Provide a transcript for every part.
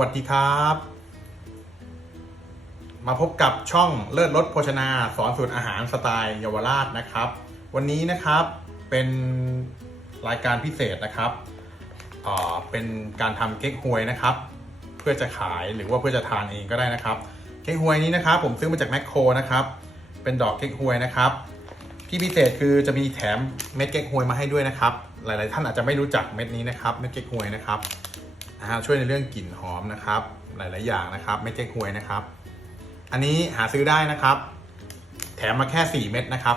วัสดีครับ มาพบกับช่องเลิศรสโภชนา สอนสูตรอาหารสไตล์เยาวราชนะครับ วันนี้นะครับเป็นรายการพิเศษนะครับเอ่อเป็นการทำเก๊กฮวยนะครับ เพื่อจะขายหรือว่าเพื่อจะทานเองก็ได้นะครับ เก๊กฮวยนี้นะครับ ผมซื้อมาจากแมคโครนะครับ เป็นดอกเก๊กฮวยนะครับ ที่พิเศษคือจะมีแถมเม็ดเก๊กฮวยมาให้ด้วยนะครับ หลาย ๆ ท่านอาจจะไม่รู้จักเม็ดนี้นะครับ เม็ดเก๊กฮวยนะครับ อ่าช่วยในเรื่องกลิ่นหอมนะครับ หลาย ๆ อย่างนะครับเม็ดเก๊กฮวยนะครับ อันนี้หาซื้อได้นะครับ แถมมาแค่ 4 เม็ดนะครับ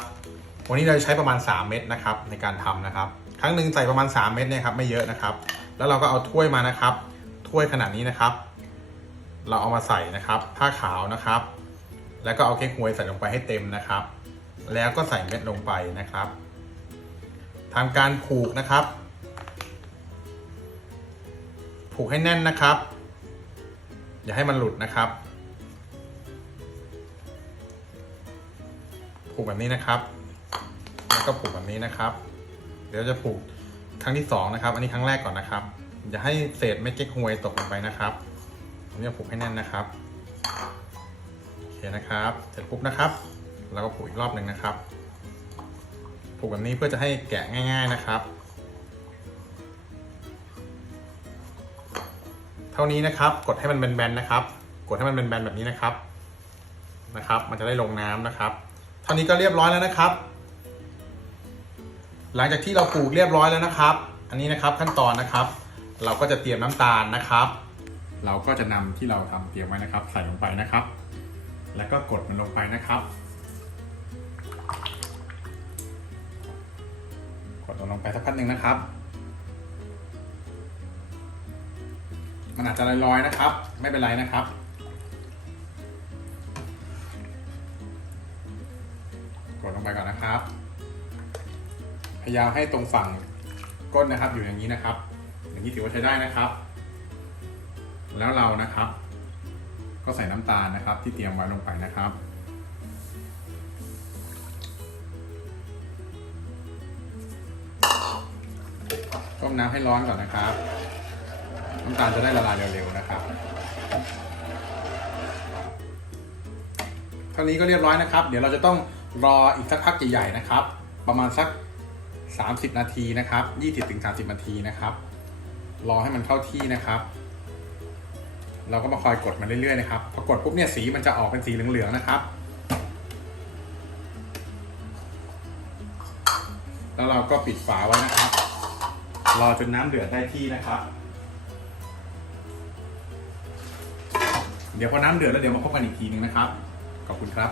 วันนี้เราจะใช้ประมาณ 3 เม็ดนะครับ ในการทำนะครับ ครั้งหนึ่งใส่ประมาณ 3 เม็ดเนี่ยครับไม่เยอะนะครับ แล้วเราก็เอาถ้วยมานะครับ ถ้วยขนาดนี้นะครับ เราเอามาใส่นะครับผ้าขาวนะครับ แล้วก็เอาเค้กฮวยใส่ลงไปให้เต็มนะครับ แล้วก็ใส่เม็ดลงไปนะครับทำการผูกนะครับ ผูกให้แน่นนะครับ อย่าให้มันหลุดนะครับ ผูกแบบนี้นะครับ แล้วก็ผูกแบบนี้นะครับ เดี๋ยวจะผูกครั้งที่สองนะครับ อันนี้ครั้งแรกก่อนนะครับ อย่าให้เศษเม็ดเก๊กฮวยตกลงไปนะครับผมจะผูกให้แน่นนะครับโอเคนะครับ เสร็จปุ๊บนะครับแล้วก็ผูกอีกรอบหนึ่งนะครับ ผูกแบบนี้เพื่อจะให้แกะง่าย ๆนะครับ เท่านี้นะครับ กดให้มันแบนๆนะครับ กดให้มันแบนๆแบบนี้นะครับนะครับ มันจะได้ลงน้ำนะครับ เท่านี้ก็เรียบร้อยแล้วนะครับ หลังจากที่เราปลูกเรียบร้อยแล้วนะครับ อันนี้นะครับขั้นตอนนะครับ เราก็จะเตรียมน้ำตาลนะครับ เราก็จะนำที่เราทำเตรียมไว้นะครับ ใส่ลงไปนะครับ แล้วก็กดมันลงไปนะครับ กดมันลงไปสักพักหนึ่งนะครับ มันอาจจะลอยๆนะครับ ไม่เป็นไรนะครับ กดลงไปก่อนนะครับ พยายามให้ตรงฝั่งก้นนะครับอยู่อย่างนี้นะครับ อย่างนี้ถือว่าใช้ได้นะครับ แล้วเรานะครับ ก็ใส่น้ำตาลนะครับ ที่เตรียมไว้ลงไปนะครับต้มน้ำให้ร้อนก่อนนะครับ น้ำตาลจะได้ละลายเร็วๆนะครับเท่านี้ก็เรียบร้อยนะครับ เดี๋ยวเราจะต้องรออีกสักพักใหญ่ๆนะครับ ประมาณสัก 30 นาทีนะครับ20-30 นาทีนะครับ รอให้มันเข้าที่นะครับ เราก็มาคอยกดมันเรื่อยๆนะครับพอกดปุ๊บเนี่ยสีมันจะออกเป็นสีเหลืองๆนะครับ แล้วเราก็ปิดฝาไว้นะครับ รอจนน้ำเดือดได้ที่นะครับ ดี๋ยวพอน้ำเดือดแล้วเดี๋ยวมาพบกันอีกทีนึงนะครับ ขอบคุณครับ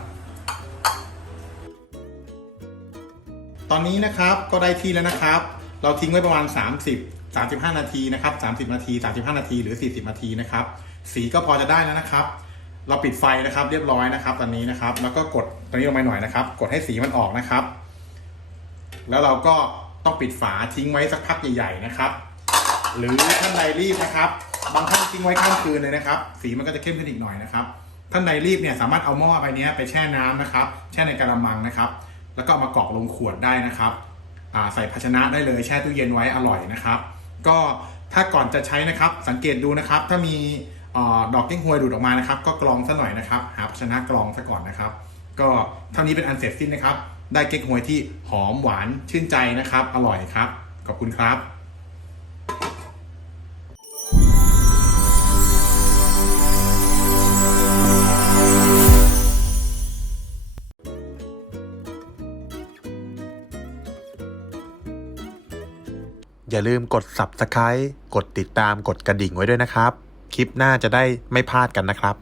ตอนนี้นะครับก็ได้ที่แล้วนะครับ เราทิ้งไว้ประมาณ 30 35 นาทีนะครับ30 นาที 35 นาทีหรือ 40 นาทีนะครับ สีก็พอจะได้แล้วนะครับ เราปิดไฟนะครับเรียบร้อยนะครับ ตอนนี้นะครับ แล้วก็กดตรงนี้ลงไปหน่อยนะครับ กดให้สีมันออกนะครับ แล้วเราก็ต้องปิดฝาทิ้งไว้สักพักใหญ่ ๆ นะครับ หรือท่านใดรีบนะครับ บางท่านทิ้งไว้ข้ามคืนเลยนะครับ สีมันก็จะเข้มขึ้นอีกหน่อยนะครับ ท่านใดรีบเนี่ยสามารถเอาหม้อใบนี้ไปแช่น้ำนะครับ แช่ในกระมังนะครับ แล้วก็เอามากรอกลงขวดได้นะครับใส่ภาชนะได้เลยแช่ตู้เย็นไว้อร่อยนะครับ ก็ถ้าก่อนจะใช้นะครับ สังเกตดูนะครับ ถ้ามีออดอกเก้งฮวยดูดออกมานะครับ ก็กรองซะหน่อยนะครับ หาภาชนะกรองซะก่อนนะครับ ก็เท่านี้เป็นอันเสร็จสิ้นนะครับ ได้เก๊กฮวยที่หอมหวานชื่นใจนะครับ อร่อยครับ ขอบคุณครับ อย่าลืมกด Subscribe กดติดตามกดกระดิ่งไว้ด้วยนะครับ คลิปหน้าจะได้ไม่พลาดกันนะครับ